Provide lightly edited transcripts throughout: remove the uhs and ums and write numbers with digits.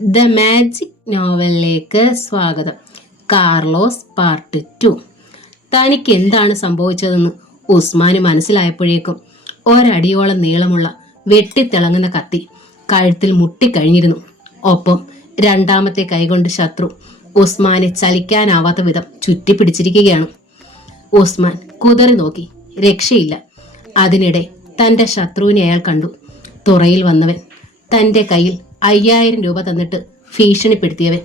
The magic നോവലിലേക്ക് സ്വാഗതം. Carlos part 2. തനിക്ക് എന്താണ് സംഭവിച്ചതെന്ന് ഉസ്മാന് മനസ്സിലായപ്പോഴേക്കും ഒരടിയോളം നീളമുള്ള വെട്ടിത്തിളങ്ങുന്ന കത്തി കഴുത്തിൽ മുട്ടിക്കഴിഞ്ഞിരുന്നു. ഒപ്പം രണ്ടാമത്തെ കൈകൊണ്ട് ശത്രു ഉസ്മാനെ ചലിക്കാനാവാത്ത വിധം ചുറ്റിപ്പിടിച്ചിരിക്കുകയാണ്. ഉസ്മാൻ കുതറി നോക്കി, രക്ഷയില്ല. അതിനിടെ തന്റെ ശത്രുവിനെ അയാൾ കണ്ടു. തുറയിൽ വന്നവൻ, തന്റെ കയ്യിൽ 5000 രൂപ തന്നിട്ട് ഭീഷണിപ്പെടുത്തിയവൻ.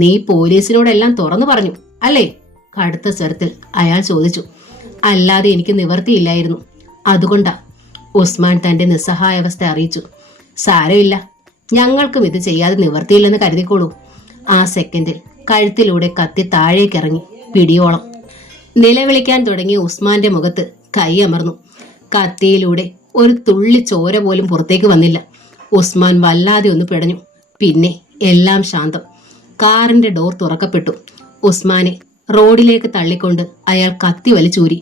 നീ പോലീസിനോടെല്ലാം തുറന്നു പറഞ്ഞു അല്ലേ? കടുത്ത സ്വരത്തിൽ അയാൾ ചോദിച്ചു. അല്ലാതെ എനിക്ക് നിവർത്തിയില്ലായിരുന്നു, അതുകൊണ്ടാ. ഉസ്മാൻ തന്റെ നിസ്സഹായാവസ്ഥ അറിയിച്ചു. സാരമില്ല, ഞങ്ങൾക്കും ഇത് ചെയ്യാതെ നിവർത്തിയില്ലെന്ന് കരുതിക്കോളൂ. ആ സെക്കൻഡിൽ കഴുത്തിലൂടെ കത്തി താഴേക്കിറങ്ങി പിടിയോളം. നിലവിളിക്കാൻ തുടങ്ങിയ ഉസ്മാന്റെ മുഖത്ത് കൈ അമർന്നു. കത്തിയിലൂടെ ഒരു തുള്ളി ചോര പോലും പുറത്തേക്ക് വന്നില്ല. ഉസ്മാൻ വല്ലാതെ ഒന്ന് പിടഞ്ഞു. പിന്നെ എല്ലാം ശാന്തം. കാറിന്റെ ഡോർ തുറക്കപ്പെട്ടു. ഉസ്മാനെ റോഡിലേക്ക് തള്ളിക്കൊണ്ട് അയാൾ കത്തി വലിച്ചൂരി.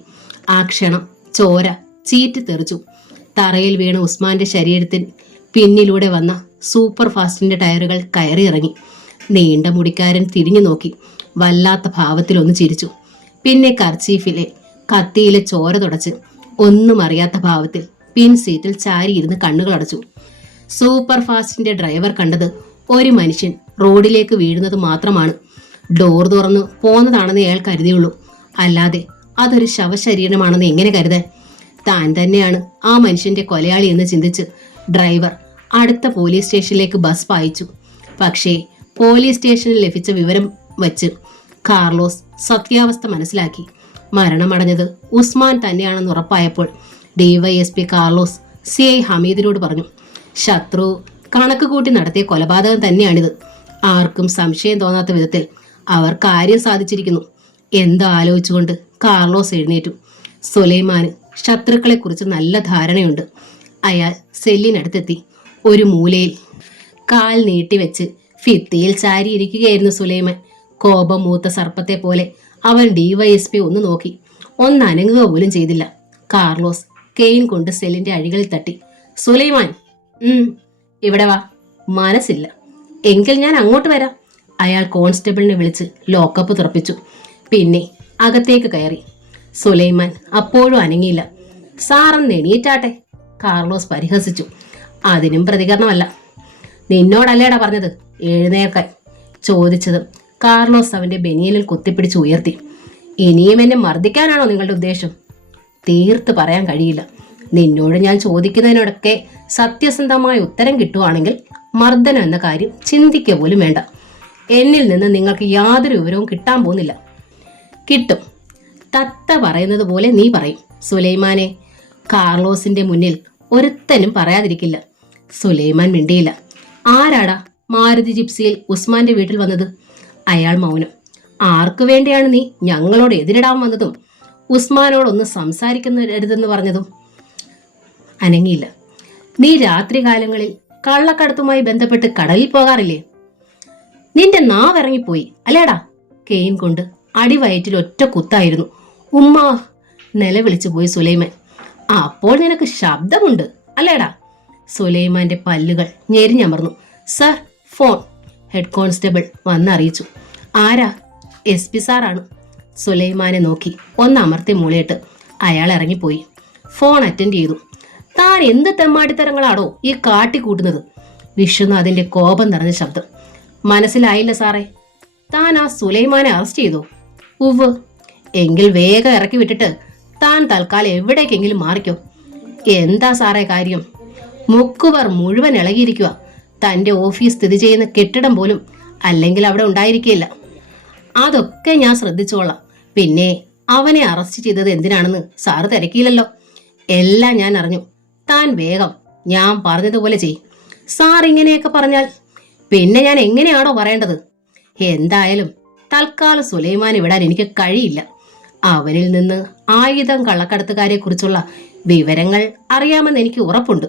ആ ക്ഷണം ചോര ചീറ്റി തെറിച്ചു. തറയിൽ വീണ ഉസ്മാന്റെ ശരീരത്തിന് പിന്നിലൂടെ വന്ന സൂപ്പർ ഫാസ്റ്റിന്റെ ടയറുകൾ കയറിയിറങ്ങി. നീണ്ട മുടിക്കാരൻ തിരിഞ്ഞു നോക്കി വല്ലാത്ത ഭാവത്തിലൊന്ന് ചിരിച്ചു. പിന്നെ കർച്ചീഫിലെ കത്തിയിലെ ചോര തുടച്ച് ഒന്നും അറിയാത്ത ഭാവത്തിൽ പിൻ സീറ്റിൽ ചാരിയിരുന്ന് കണ്ണുകളടച്ചു. സൂപ്പർ ഫാസ്റ്റിന്റെ ഡ്രൈവർ കണ്ടത് ഒരു മനുഷ്യൻ റോഡിലേക്ക് വീഴുന്നത് മാത്രമാണ്. ഡോർ തുറന്ന് പോന്നതാണെന്ന് അയാൾ കരുതിയുള്ളൂ. അല്ലാതെ അതൊരു ശവശരീരമാണെന്ന് എങ്ങനെ കരുതാൻ? താൻ തന്നെയാണ് ആ മനുഷ്യന്റെ കൊലയാളി എന്ന് ചിന്തിച്ച് ഡ്രൈവർ അടുത്ത പോലീസ് സ്റ്റേഷനിലേക്ക് ബസ് പായിച്ചു. പക്ഷേ പോലീസ് സ്റ്റേഷനിൽ ലഭിച്ച വിവരം വച്ച് കാർലോസ് സത്യാവസ്ഥ മനസ്സിലാക്കി. മരണമടഞ്ഞത് ഉസ്മാൻ തന്നെയാണെന്ന് ഉറപ്പായപ്പോൾ ഡിവൈഎസ്പി കാർലോസ് CI ഹമീദിനോട് പറഞ്ഞു, ശത്രു കണക്ക് കൂട്ടി നടത്തിയ കൊലപാതകം തന്നെയാണിത്. ആർക്കും സംശയം തോന്നാത്ത വിധത്തിൽ അവർ കാര്യം സാധിച്ചിരിക്കുന്നു. എന്താ ആലോചിച്ചുകൊണ്ട് കാർലോസ് എഴുന്നേറ്റു. സുലൈമാന് ശത്രുക്കളെക്കുറിച്ച് നല്ല ധാരണയുണ്ട്. അയാൾ സെല്ലിനടുത്തെത്തി. ഒരു മൂലയിൽ കാൽ നീട്ടിവെച്ച് ഭിത്തിയിൽ ചാരിയിരിക്കുകയായിരുന്നു സുലൈമാൻ. കോപം മൂത്ത സർപ്പത്തെ പോലെ അവൻ ഡിവൈഎസ്പി ഒന്ന് നോക്കി, ഒന്നനങ്ങുക പോലും ചെയ്തില്ല. കാർലോസ് കെയിൻ കൊണ്ട് സെല്ലിന്റെ അഴികളിൽ തട്ടി. സുലൈമാൻ, ഇവിടെ വാ. മനസ്സില്ല എങ്കിൽ ഞാൻ അങ്ങോട്ട് വരാം. അയാൾ കോൺസ്റ്റബിളിനെ വിളിച്ച് ലോക്കപ്പ് തുറപ്പിച്ചു. പിന്നെ അകത്തേക്ക് കയറി. സുലൈമാൻ അപ്പോഴും അനങ്ങിയില്ല. സാറൊന്ന് എണീറ്റാട്ടെ, കാർലോസ് പരിഹസിച്ചു. അതിനും പ്രതികരണമല്ല. നിന്നോടല്ലേടാ പറഞ്ഞത് എഴുന്നേൽക്കാൻ? ചോദിച്ചതും കാർലോസ് അവന്റെ ബനിയനിൽ കുത്തിപ്പിടിച്ച് ഉയർത്തി. ഇനിയും എന്നെ മർദ്ദിക്കാനാണോ നിങ്ങളുടെ ഉദ്ദേശം? തീർത്ത് പറയാൻ കഴിയില്ല. നിന്നോട് ഞാൻ ചോദിക്കുന്നതിനോടൊക്കെ സത്യസന്ധമായ ഉത്തരം കിട്ടുവാണെങ്കിൽ മർദ്ദനം എന്ന കാര്യം ചിന്തിക്കുക പോലും വേണ്ട. എന്നിൽ നിന്ന് നിങ്ങൾക്ക് യാതൊരു വിവരവും കിട്ടാൻ പോകുന്നില്ല. കിട്ടും. തത്ത പറയുന്നത് പോലെ നീ പറയും. സുലൈമാനെ, കാർലോസിന്റെ മുന്നിൽ ഒരുത്തനും പറയാതിരിക്കില്ല. സുലൈമാൻ മിണ്ടിയില്ല. ആരാടാ മാരുതി ജിപ്സിയിൽ ഉസ്മാന്റെ വീട്ടിൽ വന്നത്? അയാൾ മൗനം. ആർക്കു വേണ്ടിയാണ് നീ ഞങ്ങളോട് എതിരിടാൻ വന്നതും ഉസ്മാനോടൊന്ന് സംസാരിക്കരുതെന്ന് പറഞ്ഞതും? അനങ്ങിയില്ല. നീ രാത്രികാലങ്ങളിൽ കള്ളക്കടത്തുമായി ബന്ധപ്പെട്ട് കടലിൽ പോകാറില്ലേ? നിന്റെ നാവിറങ്ങിപ്പോയി അല്ലേടാ? കെയിൻ കൊണ്ട് അടിവയറ്റിൽ ഒറ്റ കുത്തായിരുന്നു. ഉമ്മാ നിലവിളിച്ചു പോയി സുലൈമാൻ. അപ്പോൾ നിനക്ക് ശബ്ദമുണ്ട് അല്ലേടാ? സുലൈമാന്റെ പല്ലുകൾ ഞെരിഞ്ഞമർന്നു. Sir, phone. ഹെഡ് കോൺസ്റ്റബിൾ വന്നറിയിച്ചു. ആരാ? SP സാറാണ്. സുലൈമാനെ നോക്കി ഒന്ന് അമർത്തി മൂളിയിട്ട് അയാൾ ഇറങ്ങിപ്പോയി. ഫോൺ അറ്റൻഡ് ചെയ്തു. താൻ എന്ത് തെമ്മാടിത്തരങ്ങളാണോ ഈ കാട്ടിക്കൂട്ടുന്നത്? വിശ്വനാഥിന്റെ കോപം നിറഞ്ഞ ശബ്ദം. മനസ്സിലായില്ല സാറേ. താൻ ആ സുലൈമാനെ അറസ്റ്റ് ചെയ്തോ? ഉവ്വ്. എങ്കിൽ വേഗം ഇറക്കി വിട്ടിട്ട് താൻ തൽക്കാലം എവിടേക്കെങ്കിലും മാറിക്കോ. എന്താ സാറേ കാര്യം? മുക്കുവർ മുഴുവൻ ഇളകിയിരിക്കുക. തന്റെ ഓഫീസ് സ്ഥിതി ചെയ്യുന്ന കെട്ടിടം പോലും അല്ലെങ്കിൽ അവിടെ ഉണ്ടായിരിക്കില്ല. അതൊക്കെ ഞാൻ ശ്രദ്ധിച്ചോളാം. പിന്നെ അവനെ അറസ്റ്റ് ചെയ്തത് എന്തിനാണെന്ന് സാറ് തിരക്കിയില്ലല്ലോ. എല്ലാം ഞാൻ അറിഞ്ഞു. താൻ വേഗം ഞാൻ പറഞ്ഞതുപോലെ ചെയ്. സാർ ഇങ്ങനെയൊക്കെ പറഞ്ഞാൽ പിന്നെ ഞാൻ എങ്ങനെയാണോ പറയേണ്ടത്? എന്തായാലും തൽക്കാലം സുലൈമാനെ വിടാൻ എനിക്ക് കഴിയില്ല. അവനിൽ നിന്ന് ആയുധം കള്ളക്കടത്തുകാരെ കുറിച്ചുള്ള വിവരങ്ങൾ അറിയാമെന്ന് എനിക്ക് ഉറപ്പുണ്ട്.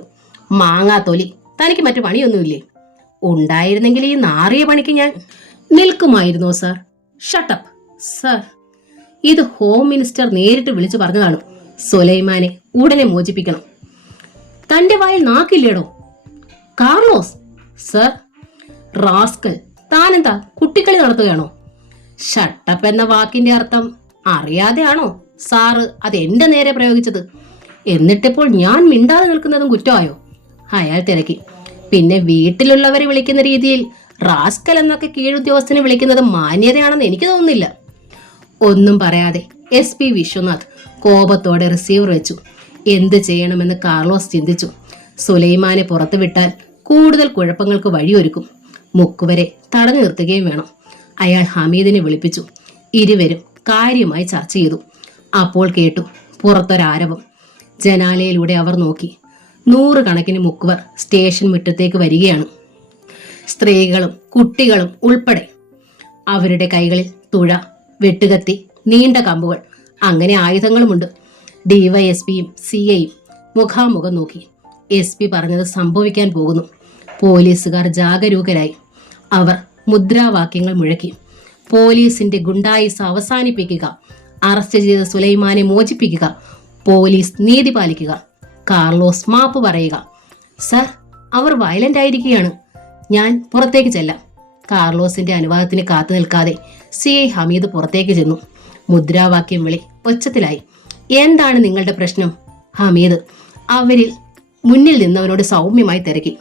മാങ്ങാത്തൊലി, തനിക്ക് മറ്റു പണിയൊന്നുമില്ലേ? ഉണ്ടായിരുന്നെങ്കിൽ ഈ നാറിയ പണിക്ക് ഞാൻ നിൽക്കുമായിരുന്നോ സാർ? Shut up sir. ഇത് ഹോം മിനിസ്റ്റർ നേരിട്ട് വിളിച്ചു പറഞ്ഞതാണ്. സുലൈമാനെ ഉടനെ മോചിപ്പിക്കണം. തന്റെ വായിൽ നാക്കില്ലേടോ? കാർലോസ് സർ, റാസ്കൽ, താനെന്താ കുട്ടിക്കളി നടത്തുകയാണോ? ഷട്ടപ്പ് എന്ന വാക്കിന്റെ അർത്ഥം അറിയാതെയാണോ സാറ് അത് എന്റെ നേരെ പ്രയോഗിച്ചത്? എന്നിട്ടിപ്പോൾ ഞാൻ മിണ്ടാതെ നിൽക്കുന്നതും കുറ്റമായോ? അയാൾ തിരക്കി. പിന്നെ വീട്ടിലുള്ളവരെ വിളിക്കുന്ന രീതിയിൽ റാസ്കൽ എന്നൊക്കെ കീഴുദ്യോഗസ്ഥനെ വിളിക്കുന്നത് മാന്യതയാണെന്ന് എനിക്ക് തോന്നുന്നില്ല. ഒന്നും പറയാതെ SP വിശ്വനാഥ് കോപത്തോടെ റിസീവർ വെച്ചു. എന്ത് ചെയ്യണമെന്ന് കാർലോസ് ചിന്തിച്ചു. സുലൈമാനെ പുറത്തു വിട്ടാൽ കൂടുതൽ കുഴപ്പങ്ങൾക്ക് വഴിയൊരുക്കും. മുക്കുവരെ തടഞ്ഞു നിർത്തുകയും വേണം. അയാൾ ഹമീദിനെ വിളിപ്പിച്ചു. ഇരുവരും കാര്യമായി ചർച്ച ചെയ്തു. അപ്പോൾ കേട്ടു പുറത്തൊരാരവം. ജനാലയിലൂടെ അവർ നോക്കി. 100 കണക്കിന് മുക്കുവർ സ്റ്റേഷൻ മുറ്റത്തേക്ക് വരികയാണ്. സ്ത്രീകളും കുട്ടികളും ഉൾപ്പെടെ. അവരുടെ കൈകളിൽ തുഴ, വെട്ടുകത്തി, നീണ്ട കമ്പുകൾ, അങ്ങനെ ആയുധങ്ങളുമുണ്ട്. DYSPയും CIയും മുഖാമുഖം നോക്കി. SP പറഞ്ഞത് സംഭവിക്കാൻ പോകുന്നു. പോലീസുകാർ ജാഗരൂകരായി. അവർ മുദ്രാവാക്യങ്ങൾ മുഴക്കി. പോലീസിന്റെ ഗുണ്ടായിസ് അവസാനിപ്പിക്കുക, അറസ്റ്റ് ചെയ്ത സുലൈമാനെ മോചിപ്പിക്കുക, പോലീസ് നീതി പാലിക്കുക, കാർലോസ് മാപ്പ് പറയുക. സർ, അവർ വയലന്റ് ആയിരിക്കുകയാണ്. ഞാൻ പുറത്തേക്ക് ചെല്ലാം. കാർലോസിന്റെ അനുവാദത്തിന് കാത്തു നിൽക്കാതെ CI ഹമീദ് പുറത്തേക്ക് ചെന്നു. മുദ്രാവാക്യം വിളി ഒച്ചത്തിലായി. എന്താണ് നിങ്ങളുടെ പ്രശ്നം? ഹമീദ് അവരിൽ മുന്നിൽ നിന്നവനോട് സൗമ്യമായി തിരക്കി.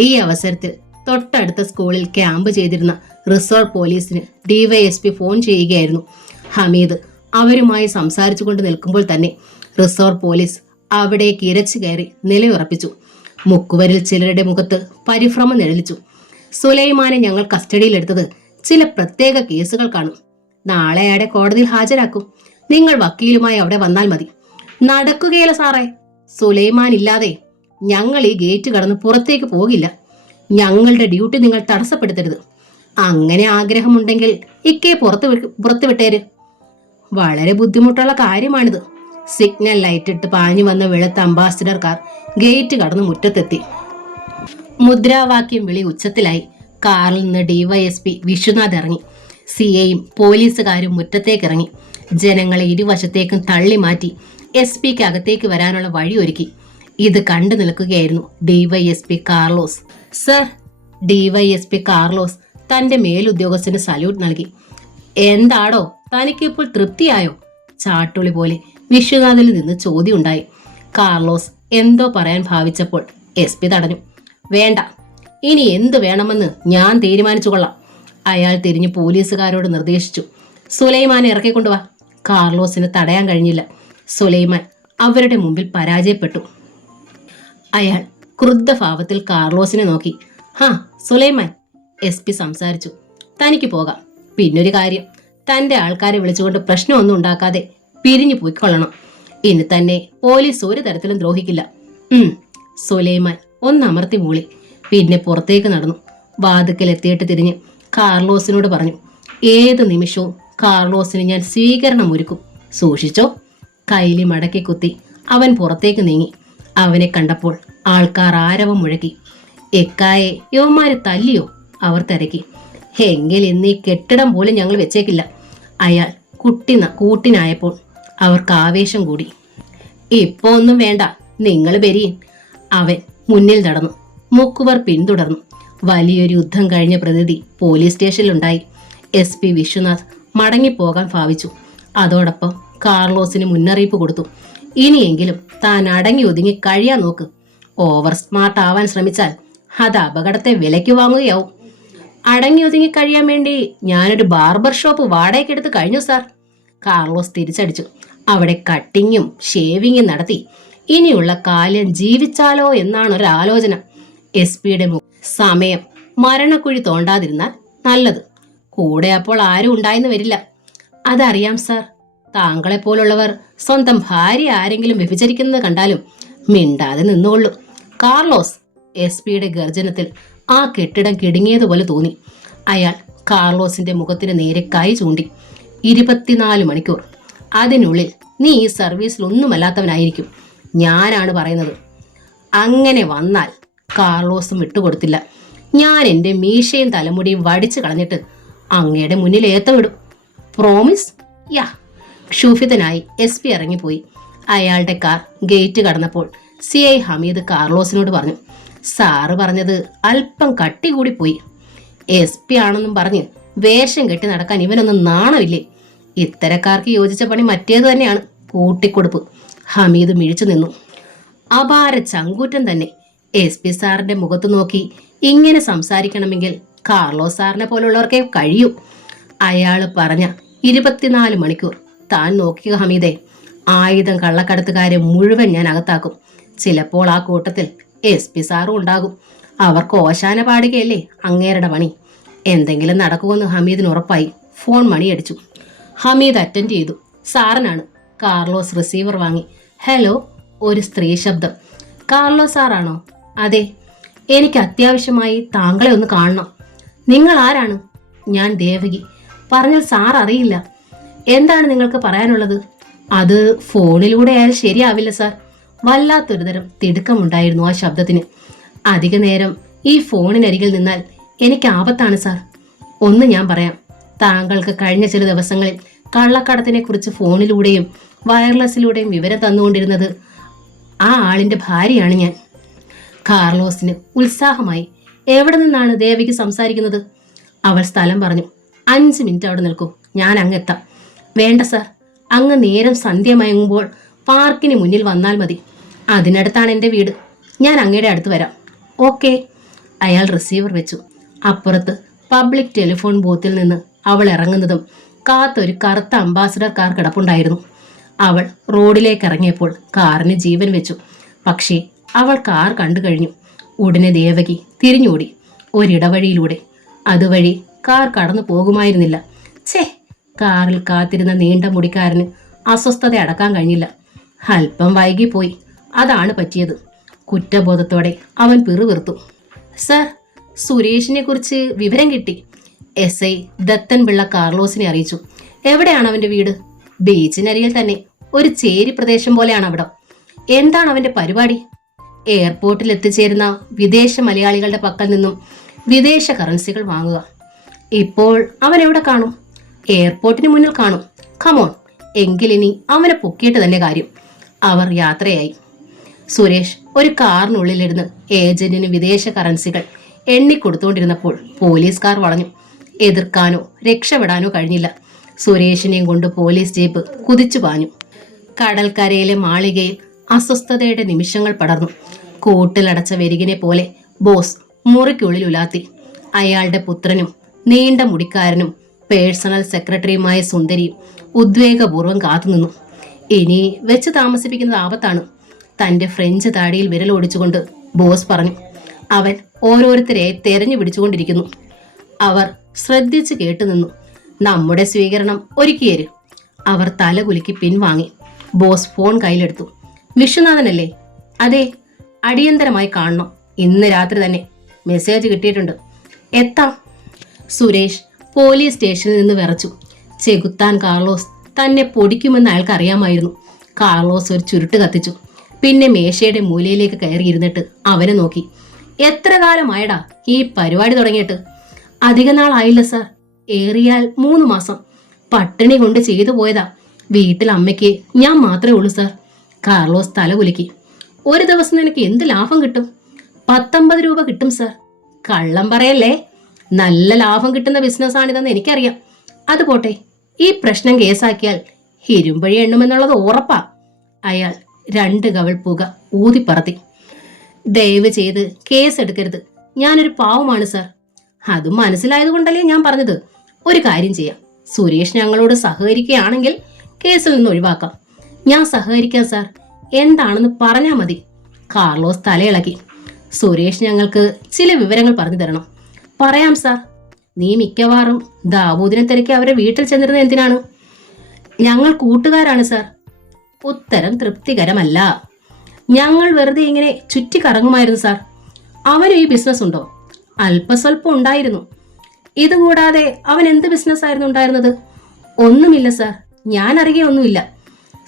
ഈ അവസരത്തിൽ തൊട്ടടുത്ത സ്കൂളിൽ ക്യാമ്പ് ചെയ്തിരുന്ന റിസർവ് പോലീസിന് DYSP ഫോൺ ചെയ്യുകയായിരുന്നു. ഹമീദ് അവരുമായി സംസാരിച്ചുകൊണ്ട് നിൽക്കുമ്പോൾ തന്നെ റിസർവ് പോലീസ് അവിടേക്ക് ഇരച്ചു കയറി നിലയുറപ്പിച്ചു. മുക്കുവരിൽ ചിലരുടെ മുഖത്ത് പരിഭ്രമം നിഴലിച്ചു. സുലൈമാനെ ഞങ്ങൾ കസ്റ്റഡിയിലെടുത്തത് ചില പ്രത്യേക കേസുകൾ കാണും. നാളെ അയാളെ കോടതിയിൽ ഹാജരാക്കും. നിങ്ങൾ വക്കീലുമായി അവിടെ വന്നാൽ മതി. നടക്കുകയില്ല സാറേ. സുലൈമാൻ ഇല്ലാതെ ഞങ്ങൾ ഈ ഗേറ്റ് കടന്ന് പുറത്തേക്ക് പോകില്ല. ഞങ്ങളുടെ ഡ്യൂട്ടി നിങ്ങൾ തടസ്സപ്പെടുത്തരുത്. അങ്ങനെ ആഗ്രഹമുണ്ടെങ്കിൽ ഇക്കയെ പുറത്തു വിട്ടേര്. വളരെ ബുദ്ധിമുട്ടുള്ള കാര്യമാണിത്. സിഗ്നൽ ലൈറ്റ് ഇട്ട് പാഞ്ഞു വന്ന വെളുത്ത അംബാസിഡർ കാർ ഗേറ്റ് കടന്ന് മുറ്റത്തെത്തി. മുദ്രാവാക്യം വിളി ഉച്ചത്തിലായി. കാറിൽ നിന്ന് DYSP വിശ്വനാഥ് ഇറങ്ങി. CIയും പോലീസുകാരും മുറ്റത്തേക്കിറങ്ങി. ജനങ്ങളെ ഇരുവശത്തേക്കും തള്ളി മാറ്റി SP-ക്ക് അകത്തേക്ക് വരാനുള്ള വഴി ഒരുക്കി. ഇത് കണ്ടു നിൽക്കുകയായിരുന്നു DYSP Carlos. Sir, DYSP Carlos തന്റെ മേലുദ്യോഗസ്ഥന് സല്യൂട്ട് നൽകി. എന്താടോ, തനിക്കിപ്പോൾ തൃപ്തിയായോ? ചാട്ടുളി പോലെ വിശ്വനാഥിൽ നിന്ന് ചോദ്യം ഉണ്ടായി. കാർലോസ് എന്തോ പറയാൻ ഭാവിച്ചപ്പോൾ SP തടഞ്ഞു. വേണ്ട, ഇനി എന്ത് വേണമെന്ന് ഞാൻ തീരുമാനിച്ചു കൊള്ളാം. അയാൾ തിരിഞ്ഞ് പോലീസുകാരോട് നിർദ്ദേശിച്ചു. സുലൈമാനെ ഇറക്കിക്കൊണ്ടുവാ. കാർലോസിന് തടയാൻ കഴിഞ്ഞില്ല. സുലൈമാൻ അവരുടെ മുമ്പിൽ പരാജയപ്പെട്ടു. അയാൾ ക്രുദ്ധഭാവത്തിൽ കാർലോസിനെ നോക്കി. ഹാ സുലൈമാൻ, SP സംസാരിച്ചു. തനിക്ക് പോകാം. പിന്നൊരു കാര്യം, തന്റെ ആൾക്കാരെ വിളിച്ചുകൊണ്ട് പ്രശ്നമൊന്നും ഉണ്ടാക്കാതെ പിരിഞ്ഞു പോയിക്കൊള്ളണം. ഇനി തന്നെ പോലീസ് ഒരു തരത്തിലും ദ്രോഹിക്കില്ല. സുലൈമാൻ ഒന്നമർത്തി മൂളി. പിന്നെ പുറത്തേക്ക് നടന്നു. വാതുക്കൽ എത്തിയിട്ട് തിരിഞ്ഞ് കാർലോസിനോട് പറഞ്ഞു. ഏത് നിമിഷവും കാർലോസിന് ഞാൻ സ്വീകരണം ഒരുക്കും. സൂക്ഷിച്ചോ. കൈലി മടക്കി കുത്തി അവൻ പുറത്തേക്ക് നീങ്ങി. അവനെ കണ്ടപ്പോൾ ആൾക്കാർ ആരവം മുഴക്കി. എക്കായെ യവന്മാര് തല്ലിയോ? അവർ തിരക്കി. എങ്കിൽ ഇന്ന് ഈ കെട്ടിടം പോലും ഞങ്ങൾ വെച്ചേക്കില്ല. അയാൾ കൂട്ടിനായപ്പോൾ അവർക്ക് ആവേശം കൂടി. ഇപ്പൊ ഒന്നും വേണ്ട, നിങ്ങൾ വരീൻ. അവൻ മുന്നിൽ നടന്നു. മുക്കുവർ പിന്തുടർന്നു. വലിയൊരു യുദ്ധം കഴിഞ്ഞ പ്രതീതി പോലീസ് സ്റ്റേഷനിലുണ്ടായി. SP വിശ്വനാഥ് മടങ്ങിപ്പോകാൻ ഭാവിച്ചു. അതോടൊപ്പം കാർലോസിന് മുന്നറിയിപ്പ് കൊടുത്തു. ഇനിയെങ്കിലും താൻ അടങ്ങി ഒതുങ്ങി കഴിയാൻ നോക്ക്. ഓവർ സ്മാർട്ട് ആവാൻ ശ്രമിച്ചാൽ അത് അപകടത്തെ വിലയ്ക്ക് വാങ്ങുകയാവും. അടങ്ങി ഒതുങ്ങി കഴിയാൻ വേണ്ടി ഞാനൊരു ബാർബർ ഷോപ്പ് വാടകയ്ക്കെടുത്ത് കഴിഞ്ഞു സാർ. കാർലോസ് തിരിച്ചടിച്ചു. അവിടെ കട്ടിങ്ങും ഷേവിങ്ങും നടത്തി. ഇനിയുള്ള കാലം ജീവിച്ചാലോ എന്നാണ് ഒരു ആലോചന. SP-യുടെ സമയം മരണക്കുഴി തോണ്ടാതിരുന്നാൽ നല്ലത്. കൂടെ അപ്പോൾ ആരും ഉണ്ടായെന്ന് വരില്ല. അതറിയാം സാർ. താങ്കളെപ്പോലുള്ളവർ സ്വന്തം ഭാര്യ ആരെങ്കിലും വ്യഭിചരിക്കുന്നത് കണ്ടാലും മിണ്ടാതെ നിന്നുകൊള്ളു. കാർലോസ്. SP-യുടെ ഗർജനത്തിൽ ആ കെട്ടിടം കിടുങ്ങിയതുപോലെ തോന്നി. അയാൾ കാർലോസിന്റെ മുഖത്തിന് നേരെ കൈ ചൂണ്ടി. 24 മണിക്കൂർ. അതിനുള്ളിൽ നീ ഈ സർവീസിൽ ഒന്നുമല്ലാത്തവനായിരിക്കും. ഞാനാണ് പറയുന്നത്. അങ്ങനെ വന്നാൽ കാർലോസും വിട്ടുകൊടുത്തില്ല. ഞാൻ എൻ്റെ മീശയും തലമുടിയും വടിച്ചു കളഞ്ഞിട്ട് അങ്ങയുടെ മുന്നിൽ ഏത്തവിടും. പ്രോമിസ്? യാ. ക്ഷുഭിതനായി SP ഇറങ്ങിപ്പോയി. അയാളുടെ കാർ ഗേറ്റ് കടന്നപ്പോൾ CI ഹമീദ് കാർലോസിനോട് പറഞ്ഞു. സാറ് പറഞ്ഞത് അല്പം കട്ടി കൂടി പോയി. SP ആണെന്നും പറഞ്ഞ് വേഷം കെട്ടി നടക്കാൻ ഇവനൊന്നും നാണമില്ലേ? ഇത്തരക്കാർക്ക് യോജിച്ച പണി മറ്റേത് തന്നെയാണ്, കൂട്ടിക്കൊടുപ്പ്. ഹമീദ് മിഴിച്ചു നിന്നു. അപാര ചങ്കൂറ്റം തന്നെ. SP സാറിന്റെ മുഖത്ത് നോക്കി ഇങ്ങനെ സംസാരിക്കണമെങ്കിൽ കാർലോസ് സാറിനെ പോലുള്ളവർക്കേ കഴിയൂ. അയാള് പറഞ്ഞ 24 മണിക്കൂർ താൻ നോക്കിയ ഹമീദെ, ആയുധം കള്ളക്കടത്തുകാരെ മുഴുവൻ ഞാൻ അകത്താക്കും. ചിലപ്പോൾ ആ കൂട്ടത്തിൽ SP സാറും ഉണ്ടാകും. അവർക്ക് ഓശാന പാടുകയല്ലേ അങ്ങേരുടെ പണി. എന്തെങ്കിലും നടക്കുമെന്ന് ഹമീദിന് ഉറപ്പായി. ഫോൺ മണിയടിച്ചു. ഹമീദ് അറ്റൻഡ് ചെയ്തു. സാറിനാണ്. കാർലോസ് റിസീവർ വാങ്ങി. ഹലോ. ഒരു സ്ത്രീ ശബ്ദം. കാർലോസ് സാറാണോ? അതെ. എനിക്ക് അത്യാവശ്യമായി താങ്കളെ ഒന്ന് കാണണം. നിങ്ങൾ ആരാണ്? ഞാൻ ദേവകി. പറഞ്ഞാൽ സാർ അറിയില്ല. എന്താണ് നിങ്ങൾക്ക് പറയാനുള്ളത്? അത് ഫോണിലൂടെ ആയാൽ ശരിയാവില്ല സാർ. വല്ലാത്തൊരു തരം തിടുക്കമുണ്ടായിരുന്നു ആ ശബ്ദത്തിന്. അധിക നേരം ഈ ഫോണിനരികിൽ നിന്നാൽ എനിക്ക് ആപത്താണ് സാർ. ഒന്ന് ഞാൻ പറയാം. താങ്കൾക്ക് കഴിഞ്ഞ ചില ദിവസങ്ങളിൽ കള്ളക്കടത്തിനെ കുറിച്ച് ഫോണിലൂടെയും വയർലെസ്സിലൂടെയും വിവരം തന്നുകൊണ്ടിരുന്നത് ആ ആളിന്റെ ഭാര്യയാണ് ഞാൻ. കാർലോസിന് ഉത്സാഹമായി. എവിടെ നിന്നാണ് ദേവിക്ക് സംസാരിക്കുന്നത്? അവൾ സ്ഥലം പറഞ്ഞു. 5 മിനിറ്റ് അവിടെ നിൽക്കൂ, ഞാൻ അങ്ങെത്താം. വേണ്ട സാർ, അങ്ങ് നേരം സന്ധ്യ മയങ്ങുമ്പോൾ പാർക്കിന് മുന്നിൽ വന്നാൽ മതി. അതിനടുത്താണ് എൻ്റെ വീട്. ഞാൻ അങ്ങയുടെ അടുത്ത് വരാം. ഓക്കെ. അയാൾ റിസീവർ വെച്ചു. അപ്പുറത്ത് പബ്ലിക് ടെലിഫോൺ ബൂത്തിൽ നിന്ന് അവൾ ഇറങ്ങുന്നതും കാത്തൊരു കറുത്ത അംബാസഡർ കാർ കിടപ്പുണ്ടായിരുന്നു. അവൾ റോഡിലേക്ക് ഇറങ്ങിയപ്പോൾ കാറിന് ജീവൻ വെച്ചു. പക്ഷേ അവൾ കാർ കണ്ടു കഴിഞ്ഞു. ഉടനെ ദേവകി തിരിഞ്ഞോടി ഒരിടവഴിയിലൂടെ. അതുവഴി കാർ കടന്നു പോകുമായിരുന്നില്ല. ഛേ, കാറിൽ കാത്തിരുന്ന നീണ്ട മുടിക്കാരന് അസ്വസ്ഥത അടക്കാൻ കഴിഞ്ഞില്ല. അല്പം വൈകിപ്പോയി, അതാണ് പറ്റിയത്. കുറ്റബോധത്തോടെ അവൻ പിറുവിറുത്തു. സർ, സുരേഷിനെ കുറിച്ച് വിവരം കിട്ടി. SI ദത്തൻ പിള്ള കാർലോസിനെ അറിയിച്ചു. എവിടെയാണ് അവന്റെ വീട്? ബീച്ചിനരികിൽ തന്നെ, ഒരു ചേരി പ്രദേശം പോലെയാണ് അവിടം. എന്താണ് അവന്റെ പരിപാടി? എയർപോർട്ടിൽ എത്തിച്ചേരുന്ന വിദേശ മലയാളികളുടെ പക്കൽ നിന്നും വിദേശ കറൻസികൾ വാങ്ങുക. ഇപ്പോൾ അവൻ എവിടെ കാണും? എയർപോർട്ടിന് മുന്നിൽ കാണും. കമോൺ, എങ്കിലിനി അവനെ പൊക്കിയിട്ട് തന്നെ കാര്യം. അവർ യാത്രയായി. സുരേഷ് ഒരു കാറിനുള്ളിലിരുന്ന് ഏജന്റിന് വിദേശ കറൻസികൾ എണ്ണിക്കൊടുത്തുകൊണ്ടിരുന്നപ്പോൾ പോലീസുകാർ വളഞ്ഞു. എതിർക്കാനോ രക്ഷപ്പെടാനോ കഴിഞ്ഞില്ല. സുരേഷിനെയും കൊണ്ട് പോലീസ് ജീപ്പ് കുതിച്ചു പാഞ്ഞു. കടൽക്കരയിലെ മാളികയിൽ അസ്വസ്ഥതയുടെ നിമിഷങ്ങൾ പടർന്നു. കൂട്ടിലടച്ച വെരികിനെ പോലെ ബോസ് മുറിക്കുള്ളിൽ ഉലാത്തി. അയാളുടെ പുത്രനും നീണ്ട മുടിക്കാരനും പേഴ്സണൽ സെക്രട്ടറിയുമായ സുന്ദരിയും ഉദ്വേഗപൂർവ്വം കാത്തുനിന്നു. ഇനി വെച്ച് താമസിപ്പിക്കുന്നത് ആപത്താണ്. തന്റെ ഫ്രഞ്ച് താടിയിൽ വിരലോടിച്ചുകൊണ്ട് ബോസ് പറഞ്ഞു. അവൻ ഓരോരുത്തരെ തെരഞ്ഞു പിടിച്ചുകൊണ്ടിരിക്കുന്നു. അവർ ശ്രദ്ധിച്ചു കേട്ടുനിന്നു. നമ്മുടെ സ്വീകരണം ഒരുക്കിയേര്. അവർ തലകുലുക്കി പിൻവാങ്ങി. Boss phone കയ്യിലെടുത്തു. വിശ്വനാഥനല്ലേ? അതെ, അടിയന്തരമായി കാണണം. ഇന്ന് രാത്രി തന്നെ. മെസ്സേജ് കിട്ടിയിട്ടുണ്ട്. എത്താം. സുരേഷ് പോലീസ് സ്റ്റേഷനിൽ നിന്ന് വിറച്ചു. ചെകുത്താൻ കാർലോസ് തന്നെ പൊടിക്കുമെന്ന് അയാൾക്ക് അറിയാമായിരുന്നു. കാർലോസ് ഒരു ചുരുട്ട് കത്തിച്ചു. പിന്നെ മേശയുടെ മൂലയിലേക്ക് കയറിയിരുന്നിട്ട് അവനെ നോക്കി. എത്ര കാലമായടാ ഈ പരിപാടി തുടങ്ങിയിട്ട്? അധിക നാളായില്ല സാർ. ഏറിയാൽ 3 മാസം. പട്ടിണി കൊണ്ട് ചെയ്തു പോയതാ. വീട്ടിൽ അമ്മയ്ക്ക് ഞാൻ മാത്രമേ ഉള്ളൂ സാർ. കാർലോസ് തലകുലുക്കി. ഒരു ദിവസം നിനക്ക് എന്ത് ലാഭം കിട്ടും? 19 രൂപ കിട്ടും സാർ. കള്ളം പറയല്ലേ. നല്ല ലാഭം കിട്ടുന്ന ബിസിനസ്സാണിതെന്ന് എനിക്കറിയാം. അത് പോട്ടെ, ഈ പ്രശ്നം കേസാക്കിയാൽ ഇരുമ്പഴി എണ്ണുമെന്നുള്ളത് ഉറപ്പാ. അയാൾ 2 കവിൾ പുക ഊതിപ്പറത്തി. ദയവ് ചെയ്ത് കേസ് എടുക്കരുത്. ഞാനൊരു പാവമാണ് സാർ. അതും മനസ്സിലായതുകൊണ്ടല്ലേ ഞാൻ പറഞ്ഞത്. ഒരു കാര്യം ചെയ്യാം. സുരേഷ് ഞങ്ങളോട് സഹകരിക്കുകയാണെങ്കിൽ കേസിൽ നിന്ന് ഒഴിവാക്കാം. ഞാൻ സഹകരിക്കാം സാർ. എന്താണെന്ന് പറഞ്ഞാൽ മതി. കാർലോസ് തലയിളക്കി. സുരേഷ് ഞങ്ങൾക്ക് ചില വിവരങ്ങൾ പറഞ്ഞു തരണം. പറയാം സാർ. നീ മിക്കവാറും ദാവൂദിനെ തിരക്കി അവരെ വീട്ടിൽ ചെന്നിരുന്നത് എന്തിനാണ്? ഞങ്ങൾ കൂട്ടുകാരാണ് സാർ. ഉത്തരം തൃപ്തികരമല്ല. ഞങ്ങൾ വെറുതെ ഇങ്ങനെ ചുറ്റിക്കറങ്ങുമായിരുന്നു സാർ. അവനും ഈ ബിസിനസ് ഉണ്ടോ? അല്പസ്വല്പം ഉണ്ടായിരുന്നു. ഇതുകൂടാതെ അവൻ എന്ത് ബിസിനസ്സായിരുന്നു ഉണ്ടായിരുന്നത്? ഒന്നുമില്ല സാർ, ഞാൻ അറിയുകയൊന്നുമില്ല.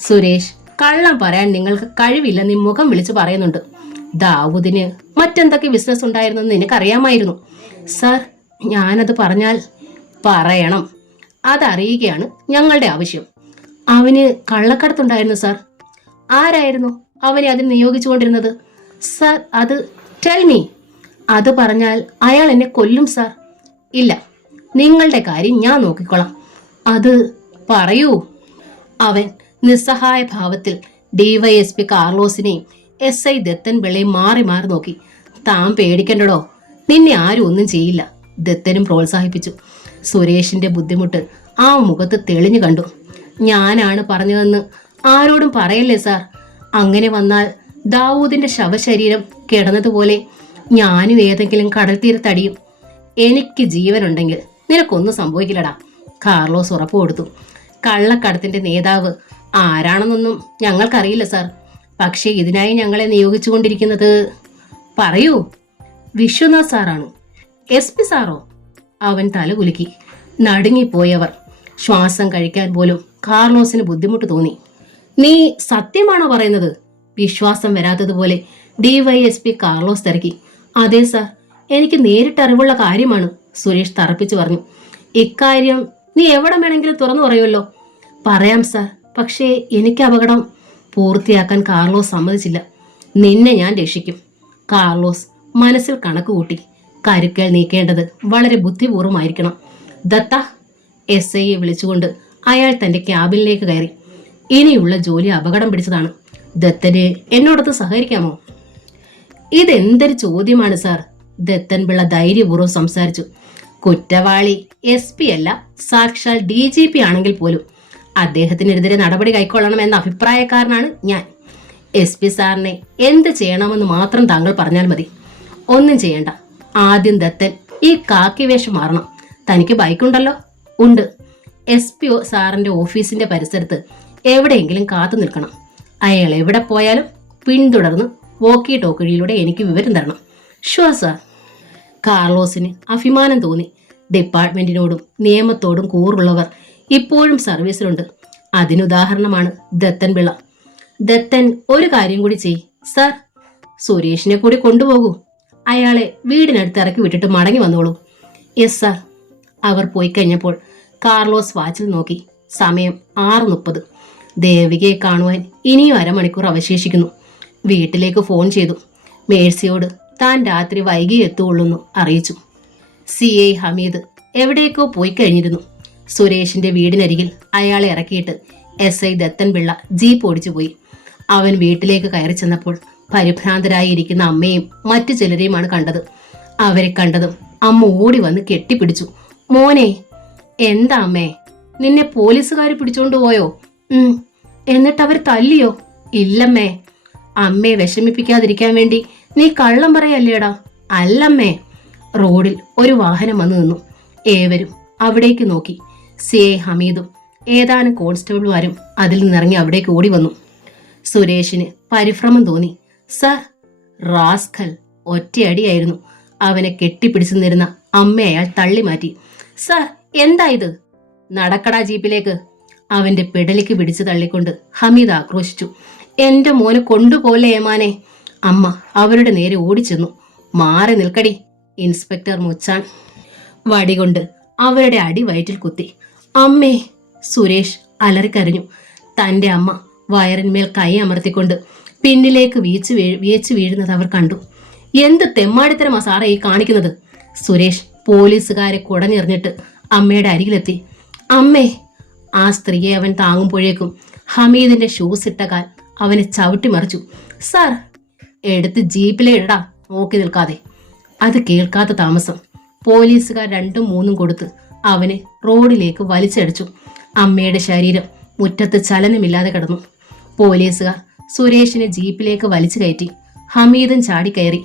സുരേഷ്, കള്ളം പറയാൻ നിങ്ങൾക്ക് കഴിവില്ലെന്ന് മുഖം വിളിച്ചു പറയുന്നുണ്ട്. ദാവൂദിന് മറ്റെന്തൊക്കെ ബിസിനസ് ഉണ്ടായിരുന്നെന്ന് നിനക്കറിയാമായിരുന്നു. സാർ, ഞാനത് പറഞ്ഞാൽ പറയണം. അതറിയുകയാണ് ഞങ്ങളുടെ ആവശ്യം. അവന് കള്ളക്കടത്തുണ്ടായിരുന്നു സാർ. ആരായിരുന്നു അവനെ അതിന് നിയോഗിച്ചുകൊണ്ടിരുന്നത്? സാർ, അത് ടെൽ മീ. അത് പറഞ്ഞാൽ അയാൾ എന്നെ കൊല്ലും സാർ. ഇല്ല, നിങ്ങളുടെ കാര്യം ഞാൻ നോക്കിക്കോളാം. അത് പറയൂ. അവൻ നിസ്സഹായ ഭാവത്തിൽ ഡിവൈഎസ്പി കാർലോസിനെയും SI ദത്തൻ പിള്ളയും മാറി മാറി നോക്കി. താൻ പേടിക്കണ്ടടോ, നിന്നെ ആരും ഒന്നും ചെയ്യില്ല, ദത്തനും പ്രോത്സാഹിപ്പിച്ചു. സുരേഷിന്റെ ബുദ്ധിമുട്ട് ആ മുഖത്ത് തെളിഞ്ഞു കണ്ടു. ഞാനാണ് പറഞ്ഞതെന്ന് ആരോടും പറയല്ലേ സാർ. അങ്ങനെ വന്നാൽ ദാവൂദിന്റെ ശവശരീരം കിടന്നതുപോലെ ഞാനും ഏതെങ്കിലും കടൽ തീരത്തടിയും. എനിക്ക് ജീവനുണ്ടെങ്കിൽ നിനക്കൊന്നും സംഭവിക്കില്ലടാ, കാർലോസ് ഉറപ്പു കൊടുത്തു. കള്ളക്കടത്തിന്റെ നേതാവ് ആരാണെന്നൊന്നും ഞങ്ങൾക്കറിയില്ല സാർ. പക്ഷേ ഇതിനായി ഞങ്ങളെ നിയോഗിച്ചുകൊണ്ടിരിക്കുന്നത് പറയൂ. വിശ്വനാഥ് സാറാണ്. SP സാറോ? അവൻ തലകുലുക്കി. നടുങ്ങിപ്പോയവർ. ശ്വാസം കഴിക്കാൻ പോലും കാർലോസിന് ബുദ്ധിമുട്ട് തോന്നി. നീ സത്യമാണോ പറയുന്നത്? വിശ്വാസം വരാത്തതുപോലെ DYSP കാർലോസ് തിരക്കി. അതെ സാർ, എനിക്ക് നേരിട്ട് അറിവുള്ള കാര്യമാണ്, സുരേഷ് തറപ്പിച്ചു പറഞ്ഞു. ഇക്കാര്യം നീ എവിടെ വേണമെങ്കിലും തുറന്നു പറയുമല്ലോ. പറയാം സാർ, പക്ഷേ എനിക്ക് അപകടം പൂർത്തിയാക്കാൻ കാർലോസ് സമ്മതിച്ചില്ല. നിന്നെ ഞാൻ രക്ഷിക്കും. കാർലോസ് മനസ്സിൽ കണക്ക് കൂട്ടി. കരുക്കൾ നീക്കേണ്ടത് വളരെ ബുദ്ധിപൂർവമായിരിക്കണം. ദത്ത, SIയെ വിളിച്ചുകൊണ്ട് അയാൾ തന്റെ ക്യാബിനിലേക്ക് കയറി. ഇനിയുള്ള ജോലി അപകടം പിടിച്ചതാണ്. ദത്തന് എന്നോടൊത്ത് സഹകരിക്കാമോ? ഇതെന്തൊരു ചോദ്യമാണ് സാർ, ദത്തൻ പിള്ള ധൈര്യപൂർവ്വം സംസാരിച്ചു. കുറ്റവാളി SP അല്ല, സാക്ഷാൽ DGP ആണെങ്കിൽ പോലും അദ്ദേഹത്തിനെതിരെ നടപടി കൈക്കൊള്ളണമെന്ന അഭിപ്രായക്കാരനാണ് ഞാൻ. SP സാറിനെ എന്ത് ചെയ്യണമെന്ന് മാത്രം താങ്കൾ പറഞ്ഞാൽ മതി. ഒന്നും ചെയ്യണ്ട. ആദ്യം ദത്തൻ ഈ കാക്കി വേഷം മാറണം. തനിക്ക് ബൈക്കുണ്ടല്ലോ? ഉണ്ട്. SP സാറിന്റെ ഓഫീസിന്റെ പരിസരത്ത് എവിടെയെങ്കിലും കാത്തു നിൽക്കണം. അയാൾ എവിടെ പോയാലും പിന്തുടർന്ന് വോക്കി ടോക്കിഴിയിലൂടെ എനിക്ക് വിവരം തരണം. Sure sir. കാർലോസിന് അഭിമാനം തോന്നി. ഡിപ്പാർട്ട്മെന്റിനോടും നിയമത്തോടും കൂറുള്ളവർ ഇപ്പോഴും സർവീസിലുണ്ട്. അതിനുദാഹരണമാണ് ദത്തൻ പിള്ള. ദത്തൻ ഒരു കാര്യം കൂടി ചെയ് സാർ. സുരേഷിനെ കൂടി കൊണ്ടുപോകൂ. അയാളെ വീടിനടുത്ത് ഇറക്കി വിട്ടിട്ട് മടങ്ങി വന്നോളൂ. Yes sir. അവർ പോയി കഴിഞ്ഞപ്പോൾ കാർലോസ് വാച്ചിൽ നോക്കി. സമയം 6:30. ദേവികയെ കാണുവാൻ ഇനിയും അരമണിക്കൂർ അവശേഷിക്കുന്നു. വീട്ടിലേക്ക് ഫോൺ ചെയ്തു. മേഴ്സിയോട് താൻ രാത്രി വൈകി എത്തുള്ളൂന്ന് അറിയിച്ചു. CI ഹമീദ് എവിടേക്കോ പോയി കഴിഞ്ഞിരുന്നു. സുരേഷിന്റെ വീടിനരികിൽ അയാളെ ഇറക്കിയിട്ട് SI ദത്തൻ പിള്ള ജീപ്പ് ഓടിച്ചു പോയി. അവൻ വീട്ടിലേക്ക് കയറി ചെന്നപ്പോൾ പരിഭ്രാന്തരായി ഇരിക്കുന്ന അമ്മയും മറ്റു ചിലരെയുമാണ് കണ്ടത്. അവരെ കണ്ടതും അമ്മ ഓടി വന്ന് കെട്ടിപ്പിടിച്ചു. മോനെ. എന്താ അമ്മേ? നിന്നെ പോലീസുകാർ പിടിച്ചോണ്ട് പോയോ? എന്നിട്ട് അവർ തല്ലിയോ? ഇല്ലമ്മേ. അമ്മയെ വിഷമിപ്പിക്കാതിരിക്കാൻ വേണ്ടി നീ കള്ളം പറയല്ലേടാ? അല്ലമ്മേ. റോഡിൽ ഒരു വാഹനം വന്നു നിന്നു. ഏവരും അവിടേക്ക് നോക്കി. CI ഹമീദും ഏതാനും കോൺസ്റ്റബിൾമാരും അതിൽ നിന്നിറങ്ങി അവിടേക്ക് ഓടി വന്നു. സുരേഷിന് പരിഭ്രമം തോന്നി. Sir, rascal. ഒറ്റയടിയായിരുന്നു. അവനെ കെട്ടിപ്പിടിച്ചു നിന്നിരുന്ന അമ്മയെ അയാൾ തള്ളി മാറ്റി. സർ, എന്താ ഇത്? നടക്കടാ ജീപ്പിലേക്ക്. അവന്റെ പെടലിക്ക് പിടിച്ചു തള്ളിക്കൊണ്ട് ഹമീദ് ആക്രോശിച്ചു. എന്റെ മോനെ കൊണ്ടുപോലെ ഏമാനെ. അമ്മ അവരുടെ നേരെ ഓടിച്ചെന്നു. മാറി നിൽക്കടി. ഇൻസ്പെക്ടർ മുച്ചാൻ വടികൊണ്ട് അവരുടെ അടിവയറ്റിൽ കുത്തി. അമ്മേ. സുരേഷ് അലറിക്കരഞ്ഞു. തന്റെ അമ്മ വയറിന്മേൽ കൈ അമർത്തിക്കൊണ്ട് പിന്നിലേക്ക് വീച്ചു വീഴുന്നത് അവർ കണ്ടു. എന്ത് തെമ്മാടിത്തരമാ സാറേ ഈ കാണിക്കുന്നത്? സുരേഷ് പോലീസുകാരെ കുടഞ്ഞെറിഞ്ഞിട്ട് അമ്മയുടെ അരികിലെത്തി. അമ്മേ. ആ സ്ത്രീയെ അവൻ താങ്ങുമ്പോഴേക്കും ഹമീദിന്റെ ഷൂസ് ഇട്ട കാൽ അവനെ ചവിട്ടി മറിച്ചു. സാർ, എടുത്ത് ജീപ്പിലെ ഇടാ, നോക്കി നിൽക്കാതെ. അത് കേൾക്കാത്ത താമസം പോലീസുകാർ 2ഉം 3ഉം കൊടുത്ത് അവനെ റോഡിലേക്ക് വലിച്ചടിച്ചു. അമ്മയുടെ ശരീരം മുറ്റത്ത് ചലനമില്ലാതെ കിടന്നു. പോലീസുകാർ സുരേഷിനെ ജീപ്പിലേക്ക് വലിച്ചു കയറ്റി. ഹമീദും ചാടിക്കയറി.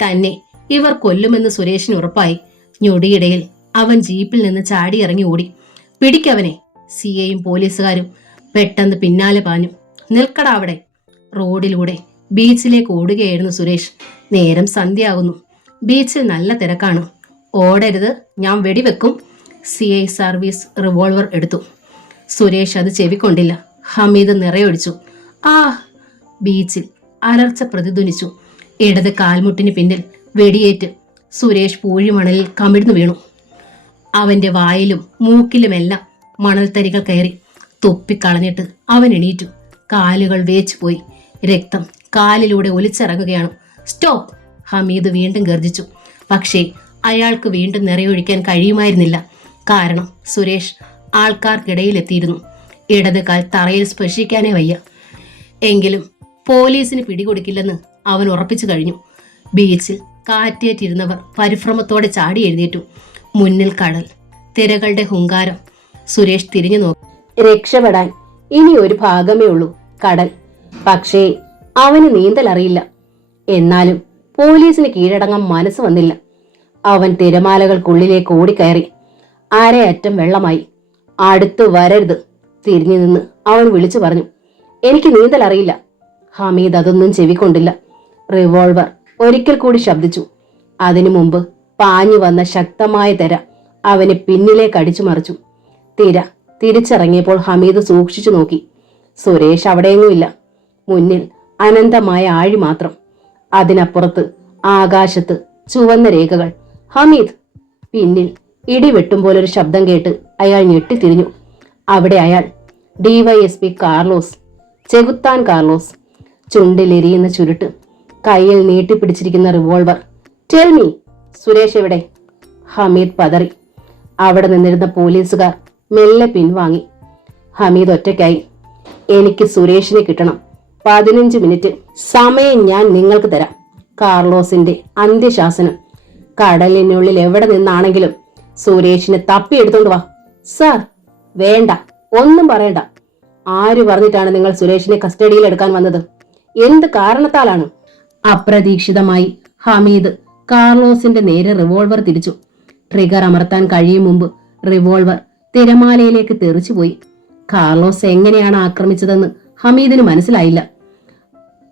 തന്നെ ഇവർ കൊല്ലുമെന്ന് സുരേഷിന് ഉറപ്പായി. ഞൊടിയിടയിൽ അവൻ ജീപ്പിൽ നിന്ന് ചാടി ഇറങ്ങി ഓടി. പിടിക്കവനെ. CIയും പോലീസുകാരും പെട്ടെന്ന് പിന്നാലെ പാഞ്ഞു. നിൽക്കടാ അവിടെ. റോഡിലൂടെ ബീച്ചിലേക്ക് ഓടുകയായിരുന്നു സുരേഷ്. നേരം സന്ധ്യയാകുന്നു. ബീച്ചിൽ നല്ല തിരക്കാണ്. ഓടരുത്, ഞാൻ വെടിവെക്കും. CI സർവീസ് റിവോൾവർ എടുത്തു. സുരേഷ് അത് ചെവിക്കൊണ്ടില്ല. ഹമീദ് നിറയൊഴിച്ചു. ആ. ബീച്ചിൽ അലർച്ച പ്രതിധ്വനിച്ചു. ഇടത് കാൽമുട്ടിന് പിന്നിൽ വെടിയേറ്റ് സുരേഷ് പൂഴിമണലിൽ കമിഴ്ന്നു വീണു. അവന്റെ വായിലും മൂക്കിലുമെല്ലാം മണൽത്തരികൾ കയറി. തൊപ്പിക്കളഞ്ഞിട്ട് അവൻ എണീറ്റു. കാലുകൾ വേച്ചുപോയി. രക്തം കാലിലൂടെ ഒലിച്ചിറങ്ങുകയാണ്. സ്റ്റോപ്പ്. ഹമീദ് വീണ്ടും ഗർജിച്ചു. പക്ഷേ അയാൾക്ക് വീണ്ടും നിറയൊഴിക്കാൻ കഴിയുമായിരുന്നില്ല. കാരണം സുരേഷ് ആൾക്കാർക്കിടയിലെത്തിയിരുന്നു. ഇടത് കാൽ തറയിൽ സ്പർശിക്കാനേ വയ്യ. എങ്കിലും പോലീസിന് പിടികൊടുക്കില്ലെന്ന് അവൻ ഉറപ്പിച്ചു കഴിഞ്ഞു. ബീച്ചിൽ കാറ്റേറ്റിരുന്നവർ പരിഭ്രമത്തോടെ ചാടി എഴുന്നേറ്റു. മുന്നിൽ കടൽ, തിരകളുടെ ഹുങ്കാരം. സുരേഷ് തിരിഞ്ഞു നോക്കി. രക്ഷപ്പെടാൻ ഇനി ഒരു ഭാഗമേ ഉള്ളൂ, കടൽ. പക്ഷേ അവന് നീന്തൽ അറിയില്ല. എന്നാലും പോലീസിന് കീഴടങ്ങാൻ മനസ്സ് വന്നില്ല. അവൻ തിരമാലകൾക്കുള്ളിലേക്ക് ഓടിക്കയറി. അരയറ്റം വെള്ളമായി. അടുത്തു വരരുത്. തിരിഞ്ഞു നിന്ന് അവൻ വിളിച്ചു പറഞ്ഞു, എനിക്ക് നീന്തൽ അറിയില്ല. ഹമീദ് അതൊന്നും ചെവിക്കൊണ്ടില്ല. റിവോൾവർ ഒരിക്കൽ കൂടി ശബ്ദിച്ചു. അതിനു മുമ്പ് പാഞ്ഞു വന്ന ശക്തമായ തിര അവനെ പിന്നിലേക്ക് അടിച്ചു മറിച്ചു. തിര തിരിച്ചിറങ്ങിയപ്പോൾ ഹമീദ് സൂക്ഷിച്ചു നോക്കി. സുരേഷ് അവിടെയെങ്ങുമില്ല. മുന്നിൽ അനന്തമായ ആഴി മാത്രം. അതിനപ്പുറത്ത് ആകാശത്ത് ചുവന്ന രേഖകൾ. ഹമീദ്! പിന്നിൽ ഇടിവെട്ടുമ്പോലൊരു ശബ്ദം കേട്ട് അയാൾ ഞെട്ടിത്തിരിഞ്ഞു. അവിടെ അയാൾ, DYSP കാർലോസ്, ചെകുത്താൻ കാർലോസ്. ചുണ്ടിലെരിയുന്ന ചുരുട്ട്, കയ്യിൽ നീട്ടിപ്പിടിച്ചിരിക്കുന്ന റിവോൾവർ. ടെൽ മീ, സുരേഷ് എവിടെ? ഹമീദ് പതറി. അവിടെ നിന്നിരുന്ന പോലീസുകാർ മെല്ലെ പിൻവാങ്ങി. ഹമീദ് ഒറ്റയ്ക്കായി. എനിക്ക് സുരേഷിനെ കിട്ടണം. 15 മിനിറ്റ് സമയം ഞാൻ നിങ്ങൾക്ക് തരാം. കാർലോസിന്റെ അന്ത്യശാസനം. കടലിനുള്ളിൽ എവിടെ നിന്നാണെങ്കിലും സുരേഷിനെ തപ്പിയെടുത്തോണ്ട് വാ. സാർ! വേണ്ട, ഒന്നും പറയണ്ട. ആര് പറഞ്ഞിട്ടാണ് നിങ്ങൾ സുരേഷിനെ കസ്റ്റഡിയിൽ എടുക്കാൻ വന്നത്? എന്ത് കാരണത്താലാണ്? അപ്രതീക്ഷിതമായി ഹമീദ് കാർലോസിന്റെ നേരെ റിവോൾവർ തിരിച്ചു. ട്രിഗർ അമർത്താൻ കഴിയും മുമ്പ് റിവോൾവർ തിരമാലയിലേക്ക് തെറിച്ചുപോയി. കാർലോസ് എങ്ങനെയാണ് ആക്രമിച്ചതെന്ന് ഹമീദിന് മനസ്സിലായില്ല.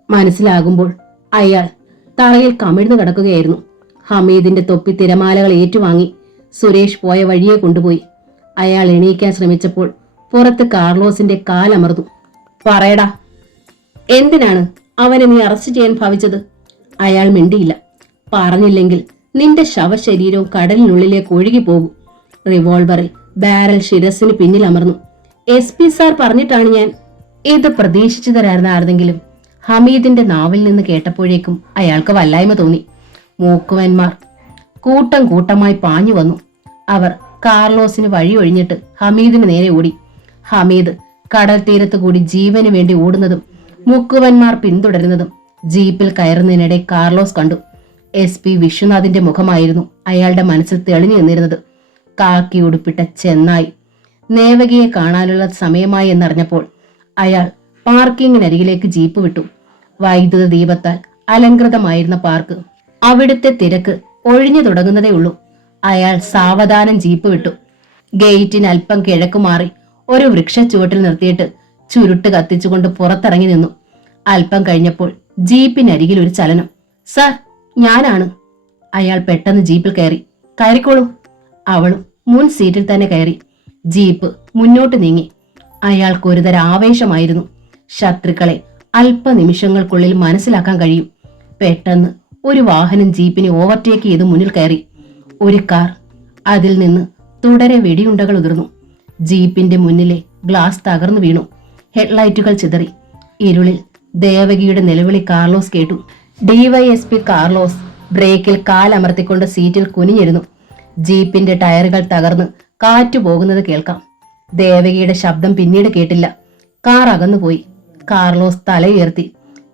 മനസ്സിലാകുമ്പോൾ അയാൾ തറയിൽ കമിഴ്ന്നു കിടക്കുകയായിരുന്നു. ഹമീദിന്റെ തൊപ്പി തിരമാലകൾ ഏറ്റുവാങ്ങി സുരേഷ് പോയ വഴിയെ കൊണ്ടുപോയി. അയാൾ എണീക്കാൻ ശ്രമിച്ചപ്പോൾ പുറത്ത് കാർലോസിന്റെ കാലമർന്നു. പറയടാ, എന്തിനാണ് അവനെ നീ അറസ്റ്റ് ചെയ്യാൻ ഭാവിച്ചത്? അയാൾ മിണ്ടിയില്ല. പറഞ്ഞില്ലെങ്കിൽ നിന്റെ ശവശരീരവും കടലിനുള്ളിലേക്ക് ഒഴുകിപ്പോകും. റിവോൾവറിൽ ബാരൽ ശിരസിന് പിന്നിൽ അമർന്നു. SP സാർ പറഞ്ഞിട്ടാണ് ഞാൻ. ഇത് പ്രതീക്ഷിച്ചു തരായിരുന്നായിരുന്നെങ്കിലും ഹമീദിന്റെ നാവിൽ നിന്ന് കേട്ടപ്പോഴേക്കും അയാൾക്ക് വല്ലായ്മ തോന്നി. മൂക്കുവന്മാർ കൂട്ടം കൂട്ടമായി പാഞ്ഞു വന്നു. അവർ കാർലോസിന് വഴി ഒഴിഞ്ഞിട്ട് ഹമീദിന് നേരെ ഓടി. ഹമീദ് കടൽ തീരത്ത് കൂടി ജീവന് വേണ്ടി ഓടുന്നതും മൂക്കുവന്മാർ പിന്തുടരുന്നതും ജീപ്പിൽ കയറുന്നതിനിടെ കാർലോസ് കണ്ടു. SP വിശ്വനാഥിന്റെ മുഖമായിരുന്നു അയാളുടെ മനസ്സിൽ തെളിഞ്ഞു നിന്നിരുന്നത്. കാക്കി ഉടുപ്പിട്ട ചെന്നായി. നേവകിയെ കാണാനുള്ള സമയമായി എന്നറിഞ്ഞപ്പോൾ അയാൾ പാർക്കിങ്ങിനരികിലേക്ക് ജീപ്പ് വിട്ടു. വൈദ്യുത ദീപത്താൽ അലങ്കൃതമായിരുന്ന പാർക്ക്. അവിടുത്തെ തിരക്ക് ഒഴിഞ്ഞു തുടങ്ങുന്നതേ ഉള്ളൂ. അയാൾ സാവധാനം ജീപ്പ് വിട്ടു. ഗേറ്റിന് അല്പം കിഴക്ക് മാറി ഒരു വൃക്ഷച്ചുവട്ടിൽ നിർത്തിയിട്ട് ചുരുട്ട് കത്തിച്ചുകൊണ്ട് പുറത്തിറങ്ങി നിന്നു. അല്പം കഴിഞ്ഞപ്പോൾ ജീപ്പിനരികിൽ ഒരു ചലനം. സാർ, ഞാനാണ്. അയാൾ പെട്ടെന്ന് ജീപ്പിൽ കയറി. കയറിക്കോളൂ. അവളും മുൻ സീറ്റിൽ തന്നെ കയറി. ജീപ്പ് മുന്നോട്ട് നീങ്ങി. അയാൾക്ക് ഒരുതരം ആവേശമായിരുന്നു. ശത്രുക്കളെ അല്പനിമിഷങ്ങൾക്കുള്ളിൽ മനസ്സിലാക്കാൻ കഴിയും. പെട്ടെന്ന് ഒരു വാഹനം ജീപ്പിനെ ഓവർടേക്ക് ചെയ്ത് മുന്നിൽ കയറി. ഒരു കാർ. അതിൽ നിന്ന് തുടരെ വെടിയുണ്ടകൾ ഉതിർന്നു. ജീപ്പിന്റെ മുന്നിലെ ഗ്ലാസ് തകർന്നു വീണു. ഹെഡ്ലൈറ്റുകൾ ചിതറി. ഇരുളിൽ ദേവകിയുടെ നിലവിളി കാർലോസ് കേട്ടു. DYSP കാർലോസ് ബ്രേക്കിൽ കാലമർത്തിക്കൊണ്ട് സീറ്റിൽ കുനിഞ്ഞിരുന്നു. ജീപ്പിന്റെ ടയറുകൾ തകർന്ന് കാറ്റു പോകുന്നത് കേൾക്കാം. ദേവകിയുടെ ശബ്ദം പിന്നീട് കേട്ടില്ല. കാർ അകന്നുപോയി. കാർലോസ് തലയുയർത്തി.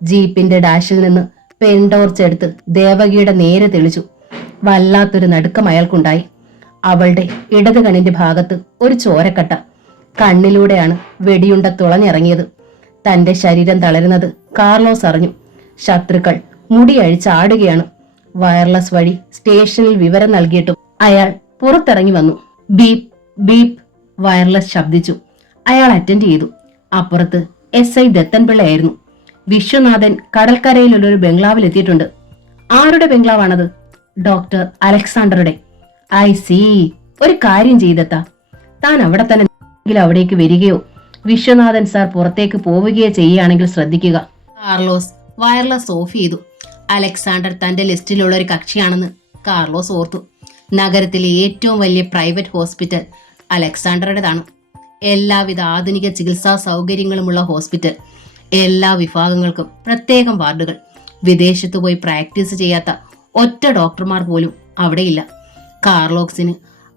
ജീപ്പിന്റെ ഡാഷിൽ നിന്ന് പെൻടോർച്ച് എടുത്ത് ദേവകിയുടെ നേരെ തെളിച്ചു. വല്ലാത്തൊരു നടുക്കം അയാൾക്കുണ്ടായി. അവളുടെ ഇടത് കണ്ണിന്റെ ഭാഗത്ത് ഒരു ചോരക്കട്ട. കണ്ണിലൂടെയാണ് വെടിയുണ്ട തുളഞ്ഞിറങ്ങിയത്. തന്റെ ശരീരം തളരുന്നത് കാർലോസ് അറിഞ്ഞു. ശത്രുക്കൾ മുടിയഴിച്ചാടുകയാണ്. വയർലെസ് വഴി സ്റ്റേഷനിൽ വിവരം നൽകിയിട്ടും അയാൾ പുറത്തിറങ്ങി വന്നു. ബീപ് ബീപ് വയർലെസ് ശബ്ദിച്ചു. അയാൾ അറ്റൻഡ് ചെയ്തു. അപ്പുറത്ത് SI ദത്തൻപിള്ളയായിരുന്നു. വിശ്വനാഥൻ കടൽക്കരയിലുള്ളൊരു ബംഗ്ലാവിൽ എത്തിയിട്ടുണ്ട്. ആരുടെ ബംഗ്ലാവാണത്? ഡോക്ടർ അലക്സാണ്ടറുടെ. I see. ഒരു കാര്യം ചെയ്തെത്താ, താൻ അവിടെ തന്നെ അവിടേക്ക് വരികയോ വിശ്വനാഥൻ സാർ പുറത്തേക്ക് പോവുകയോ ചെയ്യുകയാണെങ്കിൽ ശ്രദ്ധിക്കുക. കാർലോസ് വയർലെസ് ഓഫ് ചെയ്തു. അലക്സാണ്ടർ തന്റെ ലിസ്റ്റിലുള്ള ഒരു കക്ഷിയാണെന്ന് കാർലോസ് ഓർത്തു. നഗരത്തിലെ ഏറ്റവും വലിയ പ്രൈവറ്റ് ഹോസ്പിറ്റൽ അലക്സാണ്ടറുടേതാണ്. എല്ലാവിധ ആധുനിക ചികിത്സാ സൗകര്യങ്ങളുമുള്ള ഹോസ്പിറ്റൽ. എല്ലാ വിഭാഗങ്ങൾക്കും പ്രത്യേകം വാർഡുകൾ. വിദേശത്ത് പോയി പ്രാക്ടീസ് ചെയ്യാത്ത ഒറ്റ ഡോക്ടർമാർ പോലും അവിടെയില്ല. കാർലോക്സിന്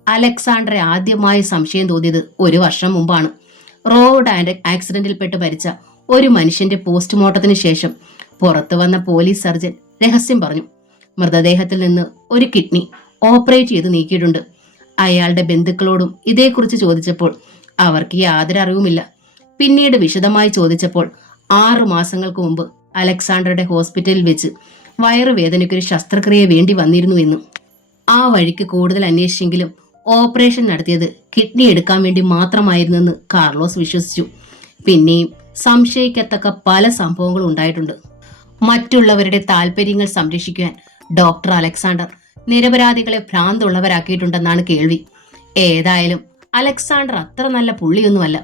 അലക്സാണ്ടറെ ആദ്യമായി സംശയം തോന്നിയത് 1 വർഷം മുമ്പാണ്. റോഡ് ആക്സിഡന്റിൽപ്പെട്ട് മരിച്ച ഒരു മനുഷ്യന്റെ പോസ്റ്റ്മോർട്ടത്തിന് ശേഷം പുറത്തു വന്ന പോലീസ് സർജൻ രഹസ്യം പറഞ്ഞു. മൃതദേഹത്തിൽ നിന്ന് ഒരു കിഡ്നി ഓപ്പറേറ്റ് ചെയ്ത് നീക്കിയിട്ടുണ്ട്. അയാളുടെ ബന്ധുക്കളോടും ഇതേക്കുറിച്ച് ചോദിച്ചപ്പോൾ അവർക്ക് യാതൊരു അറിവുമില്ല. പിന്നീട് വിശദമായി ചോദിച്ചപ്പോൾ 6 മാസങ്ങൾക്ക് മുമ്പ് അലക്സാണ്ടറുടെ ഹോസ്പിറ്റലിൽ വെച്ച് വയറുവേദനയ്ക്കൊരു ശസ്ത്രക്രിയ വേണ്ടി വന്നിരുന്നു എന്ന്. ആ വഴിക്ക് കൂടുതൽ അന്വേഷിച്ചെങ്കിലും ഓപ്പറേഷൻ നടത്തിയത് കിഡ്നി എടുക്കാൻ വേണ്ടി മാത്രമായിരുന്നെന്ന് കാർലോസ് വിശ്വസിച്ചു. പിന്നെയും സംശയിക്കത്തക്ക പല സംഭവങ്ങളും ഉണ്ടായിട്ടുണ്ട്. മറ്റുള്ളവരുടെ താല്പര്യങ്ങൾ സംരക്ഷിക്കാൻ ഡോക്ടർ അലക്സാണ്ടർ നിരപരാധികളെ ഭ്രാന്തുള്ളവരാക്കിയിട്ടുണ്ടെന്നാണ് കേൾവി. ഏതായാലും അലക്സാണ്ടർ അത്ര നല്ല പുള്ളിയൊന്നുമല്ല.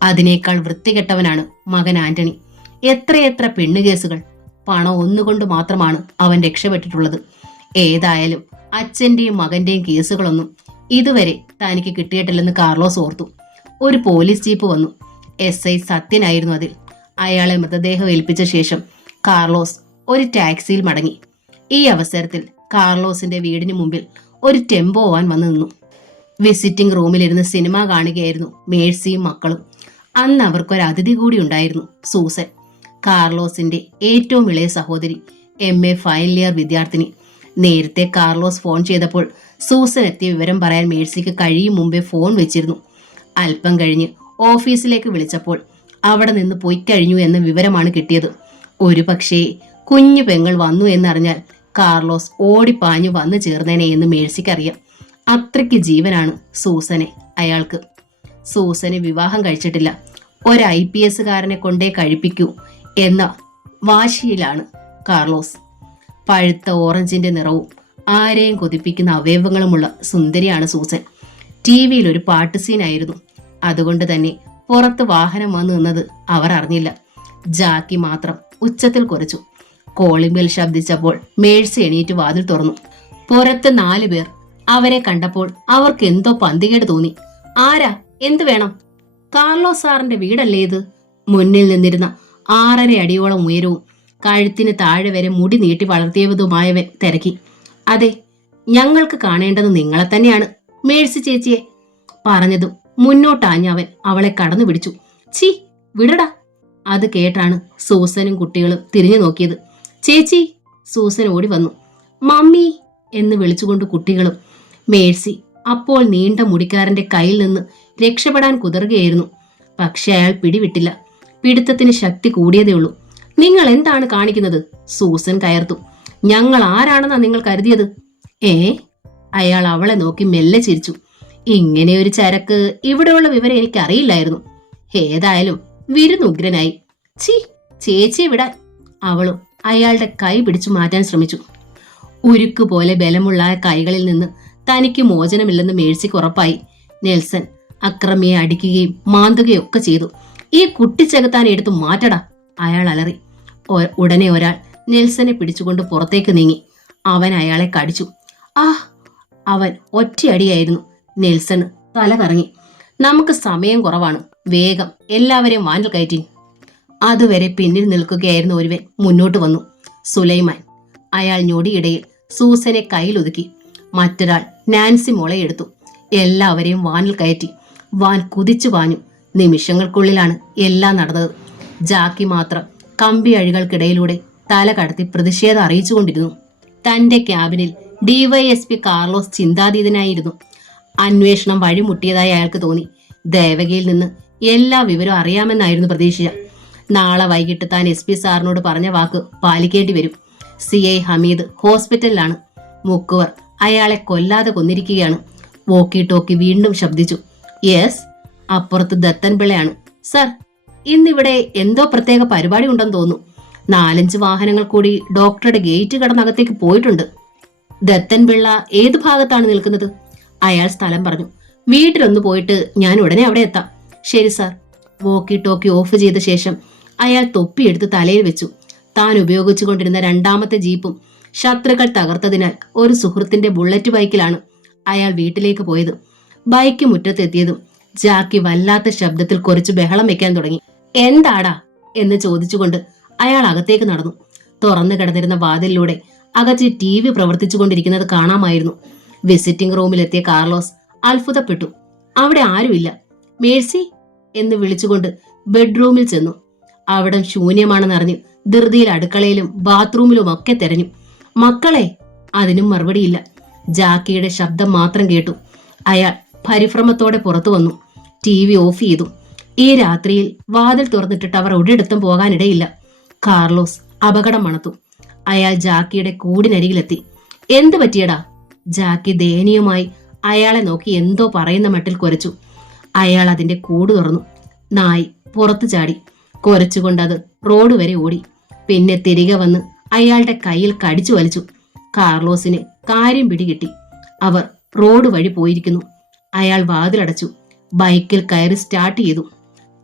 അതിനേക്കാൾ വൃത്തികെട്ടവനാണ് മകൻ ആന്റണി. എത്രയെത്ര പെണ്ണുകേസുകൾ! പണം ഒന്നുകൊണ്ട് മാത്രമാണ് അവൻ രക്ഷപ്പെട്ടിട്ടുള്ളത്. ഏതായാലും അച്ഛന്റെയും മകന്റെയും കേസുകളൊന്നും ഇതുവരെ തനിക്ക് കിട്ടിയിട്ടില്ലെന്ന് കാർലോസ് ഓർത്തു. ഒരു പോലീസ് ജീപ്പ് വന്നു. SI സത്യനായിരുന്നു അതിൽ. അയാളെ മൃതദേഹം ഏൽപ്പിച്ച ശേഷം കാർലോസ് ഒരു ടാക്സിയിൽ മടങ്ങി. ഈ അവസരത്തിൽ കാർലോസിന്റെ വീടിന് മുമ്പിൽ ഒരു ടെമ്പോ വാൻ വന്നു നിന്നു. വിസിറ്റിംഗ് റൂമിലിരുന്ന് സിനിമ കാണുകയായിരുന്നു മേഴ്സിയും മക്കളും. അന്ന് അവർക്കൊരു അതിഥി കൂടി ഉണ്ടായിരുന്നു, സൂസൻ. കാർലോസിന്റെ ഏറ്റവും ഇളയ സഹോദരി, MA ഫൈനൽ ഇയർ വിദ്യാർത്ഥിനി. നേരത്തെ കാർലോസ് ഫോൺ ചെയ്തപ്പോൾ സൂസൻ എത്തിയ വിവരം പറയാൻ മേഴ്സിക്ക് കഴിയും മുമ്പേ ഫോൺ വെച്ചിരുന്നു. അല്പം കഴിഞ്ഞ് ഓഫീസിലേക്ക് വിളിച്ചപ്പോൾ അവിടെ നിന്ന് പോയി കഴിഞ്ഞു എന്ന വിവരമാണ് കിട്ടിയത്. ഒരു പക്ഷേ കുഞ്ഞു പെങ്ങൾ വന്നു എന്നറിഞ്ഞാൽ കാർലോസ് ഓടിപ്പാഞ്ഞു വന്നു ചേർന്നേനെ എന്ന് മേഴ്സിക്കറിയാം. അത്രയ്ക്ക് ജീവനാണ് സൂസനെ അയാൾക്ക്. സൂസനെ വിവാഹം കഴിച്ചിട്ടില്ല. ഒരു IPS കാരനെ കൊണ്ടേ കഴിപ്പിക്കൂ എന്ന വാശിയിലാണ് കാർലോസ്. പഴുത്ത ഓറഞ്ചിന്റെ നിറവും ആരെയും കൊതിപ്പിക്കുന്ന അവയവങ്ങളുമുള്ള സുന്ദരിയാണ് സൂസൻ. TV-യിൽ ഒരു പാട്ട് സീനായിരുന്നു. അതുകൊണ്ട് തന്നെ പുറത്ത് വാഹനം വന്നു നിന്നത് അവർ അറിഞ്ഞില്ല. ജാക്കി മാത്രം ഉച്ചത്തിൽ കുരച്ചു. കോളിംഗ് ബെൽ ശബ്ദിച്ചപ്പോൾ മേഴ്സി എണീറ്റ് വാതിൽ തുറന്നു. പുറത്ത് 4 പേർ. അവരെ കണ്ടപ്പോൾ അവർക്ക് എന്തോ പന്തികേട് തോന്നി. ആരാ? എന്തു വേണം? കാർലോസ് സാറിന്റെ വീടല്ലേ ഇത്? മുന്നിൽ നിന്നിരുന്ന 6.5 അടിയോളം ഉയരവും കഴുത്തിന് താഴെ വരെ മുടി നീട്ടി വളർത്തിയതുമായവൻ തിരക്കി. അതെ, ഞങ്ങൾക്ക് കാണേണ്ടത് നിങ്ങളെ തന്നെയാണ്, മേഴ്സി ചേച്ചിയെ. പറഞ്ഞതും മുന്നോട്ടാഞ്ഞവൻ അവളെ കടന്നു പിടിച്ചു. ചീ, വിടടാ. അത് കേട്ടാണ് സൂസനും കുട്ടികളും തിരിഞ്ഞു നോക്കിയത്. ചേച്ചി! സൂസൻ ഓടി വന്നു. മമ്മി എന്ന് വിളിച്ചുകൊണ്ട് കുട്ടികളും. മേഴ്സി അപ്പോൾ നീണ്ട മുടിക്കാരന്റെ കയ്യിൽ നിന്ന് രക്ഷപ്പെടാൻ കുതറുകയായിരുന്നു. പക്ഷെ അയാൾ പിടിവിട്ടില്ല. പിടുത്തത്തിന് ശക്തി കൂടിയതേ ഉള്ളൂ. നിങ്ങൾ എന്താണ് കാണിക്കുന്നത്? സൂസൻ കയർത്തു. ഞങ്ങൾ ആരാണെന്നാ നിങ്ങൾ കരുതിയത്? അയാൾ അവളെ നോക്കി മെല്ലെ ചിരിച്ചു. ഇങ്ങനെ ഒരു ചരക്ക് ഇവിടെയുള്ള വിവരം എനിക്കറിയില്ലായിരുന്നു. ഏതായാലും വിരുന്നുഗ്രനായി. ചീ, ചേച്ചിയെ വിടാൻ. അവളും അയാളുടെ കൈ പിടിച്ചു മാറ്റാൻ ശ്രമിച്ചു. ഉരുക്കുപോലെ ബലമുള്ള കൈകളിൽ നിന്ന് തനിക്ക് മോചനമില്ലെന്ന് മേഴ്സിക്ക് ഉറപ്പായി. നെൽസൺ അക്രമിയെ അടിക്കുകയും മാന്തുകയും ഒക്കെ ചെയ്തു. ഈ കുട്ടിച്ചകത്താൻ എടുത്തു മാറ്റടാ, അയാൾ അലറി. ഉടനെ ഒരാൾ നെൽസനെ പിടിച്ചുകൊണ്ട് പുറത്തേക്ക് നീങ്ങി. അവൻ അയാളെ കടിച്ചു. അവൻ ഒറ്റയടിയായിരുന്നു. നെൽസൺ തല കറങ്ങി. നമുക്ക് സമയം കുറവാണ്, വേഗം എല്ലാവരെയും വാനിൽ കയറ്റി. അതുവരെ പിന്നിൽ നിൽക്കുകയായിരുന്ന ഒരുവൻ മുന്നോട്ട് വന്നു. സുലൈമാൻ. അയാൾ ഞൊടിയിടയിൽ സൂസനെ കയ്യിലൊതുക്കി. മറ്റൊരാൾ നാൻസി മോളെ എടുത്തു. എല്ലാവരെയും വാനിൽ കയറ്റി. വാൻ കുതിച്ചു പാഞ്ഞു. നിമിഷങ്ങൾക്കുള്ളിലാണ് എല്ലാം നടന്നത്. ജാക്കി മാത്രം കമ്പി അഴികൾക്കിടയിലൂടെ തല കടത്തി പ്രതിഷേധം അറിയിച്ചുകൊണ്ടിരുന്നു. തന്റെ ക്യാബിനിൽ DYSP കാർലോസ് ചിന്താതീതനായിരുന്നു. അന്വേഷണം വഴിമുട്ടിയതായി അയാൾക്ക് തോന്നി. ദേവകയിൽ നിന്ന് എല്ലാ വിവരവും അറിയാമെന്നായിരുന്നു പ്രതീക്ഷ. നാളെ വൈകിട്ട് താൻ SP സാറിനോട് പറഞ്ഞ വാക്ക് പാലിക്കേണ്ടി വരും. CI ഹമീദ് ഹോസ്പിറ്റലിലാണ്. മുക്കുവർ അയാളെ കൊല്ലാതെ കൊന്നിരിക്കുകയാണ്. വോക്കി ടോക്കി വീണ്ടും ശബ്ദിച്ചു. യെസ്. അപ്പുറത്ത് ദത്തൻ പിള്ളയാണ്. സർ, ഇന്നിവിടെ എന്തോ പ്രത്യേക പരിപാടി ഉണ്ടെന്ന് തോന്നുന്നു. 4-5 വാഹനങ്ങൾ കൂടി ഡോക്ടറുടെ ഗേറ്റ് കടന്നകത്തേക്ക് പോയിട്ടുണ്ട്. ദത്തൻ പിള്ള ഏത് ഭാഗത്താണ് നിൽക്കുന്നത്? അയാൾ സ്ഥലം പറഞ്ഞു. വീട്ടിലൊന്ന് പോയിട്ട് ഞാൻ ഉടനെ അവിടെ എത്താം. ശരി സാർ. വോക്കി ടോക്കി ഓഫ് ചെയ്ത ശേഷം അയാൾ തൊപ്പിയെടുത്ത് തലയിൽ വെച്ചു. താൻ ഉപയോഗിച്ചുകൊണ്ടിരുന്ന 2ാമത്തെ ജീപ്പും ശത്രുക്കൾ തകർത്തതിനാൽ ഒരു സുഹൃത്തിന്റെ ബുള്ളറ്റ് ബൈക്കിലാണ് അയാൾ വീട്ടിലേക്ക് പോയത്. ബൈക്ക് മുറ്റത്തെത്തിയതും ജാക്കി വല്ലാത്ത ശബ്ദത്തിൽ കുറച്ച് ബഹളം വെക്കാൻ തുടങ്ങി. എന്താടാ എന്ന് ചോദിച്ചുകൊണ്ട് അയാൾ അകത്തേക്ക് നടന്നു. തുറന്നു കിടന്നിരുന്ന വാതിലിലൂടെ അകത്ത് TV പ്രവർത്തിച്ചു കൊണ്ടിരിക്കുന്നത് കാണാമായിരുന്നു. വിസിറ്റിംഗ് റൂമിലെത്തിയ കാർലോസ് അത്ഭുതപ്പെട്ടു. അവിടെ ആരുമില്ല. മേഴ്സി എന്ന് വിളിച്ചുകൊണ്ട് ബെഡ്റൂമിൽ ചെന്നു. അവിടം ശൂന്യമാണെന്നറിഞ്ഞ് ധൃതിയിൽ അടുക്കളയിലും ബാത്റൂമിലും ഒക്കെ തെരഞ്ഞു. മക്കളെ, അതിനും മറുപടിയില്ല. ജാക്കിയുടെ ശബ്ദം മാത്രം കേട്ടു. അയാൾ പരിഭ്രമത്തോടെ പുറത്തു വന്നു. TV ഓഫ് ചെയ്തു. ഈ രാത്രിയിൽ വാതിൽ തുറന്നിട്ടിട്ട് അവർ ഒരിടത്തും പോകാനിടയില്ല. കാർലോസ് അപകടം മണത്തു. അയാൾ ജാക്കിയുടെ കൂടിനരികിലെത്തി. എന്തു പറ്റിയടാ? ജാക്കി ദയനീയമായി അയാളെ നോക്കി എന്തോ പറയുന്ന മട്ടിൽ കുരച്ചു. അയാൾ അതിന്റെ കൂട് തുറന്നു. നായി പുറത്തു ചാടി. കുരച്ചുകൊണ്ടത് റോഡ് വരെ ഓടി. പിന്നെ തിരികെ വന്ന് അയാളുടെ കയ്യിൽ കടിച്ചു വലിച്ചു. കാർലോസിന് കാര്യം പിടികിട്ടി. അവർ റോഡ് വഴി പോയിരിക്കുന്നു. അയാൾ വാതിലടച്ചു. ബൈക്കിൽ കയറി സ്റ്റാർട്ട് ചെയ്തു.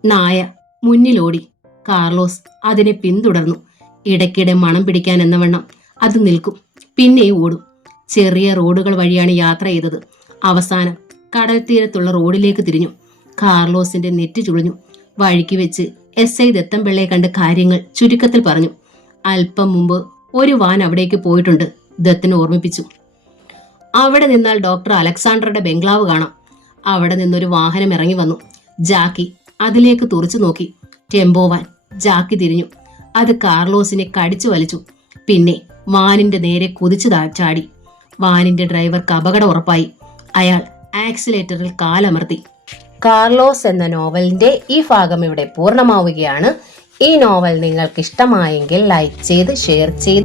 നായ മുന്നിലോടി. കാർലോസ് അതിനെ പിന്തുടർന്നു. ഇടയ്ക്കിടെ മണം പിടിക്കാൻ എന്നവണ്ണം അത് നിൽക്കും, പിന്നെയും ഓടും. ചെറിയ റോഡുകൾ വഴിയാണ് യാത്ര ചെയ്തത്. അവസാനം കടൽ തീരത്തുള്ള റോഡിലേക്ക് തിരിഞ്ഞു. കാർലോസിന്റെ നെറ്റി ചുളിഞ്ഞു. വഴിക്ക് വെച്ച് SI ദത്തംപിള്ളയെ കണ്ട് കാര്യങ്ങൾ ചുരുക്കത്തിൽ പറഞ്ഞു. അല്പം മുമ്പ് ഒരു വാൻ അവിടേക്ക് പോയിട്ടുണ്ട്, ദത്തൻ ഓർമ്മിപ്പിച്ചു. അവിടെ നിന്നാൽ ഡോക്ടർ അലക്സാണ്ടറുടെ ബംഗ്ലാവ് കാണാം. അവിടെ നിന്നൊരു വാഹനം ഇറങ്ങി വന്നു. ജാക്കി അതിലേക്ക് തുറച്ചു നോക്കി. Tempo van. ജാക്കി തിരിഞ്ഞു. അത് കാർലോസിനെ കടിച്ചു വലിച്ചു. പിന്നെ വാനിന്റെ നേരെ കുതിച്ചു ചാടി. വാനിന്റെ ഡ്രൈവർക്ക് അപകടം ഉറപ്പായി. അയാൾ ആക്സിലേറ്ററിൽ കാലമർത്തി. കാർലോസ് എന്ന നോവലിന്റെ ഈ ഭാഗം ഇവിടെ പൂർണ്ണമാവുകയാണ്. ഈ നോവൽ നിങ്ങൾക്ക് ഇഷ്ടമായെങ്കിൽ ലൈക്ക് ചെയ്ത് ഷെയർ ചെയ്ത്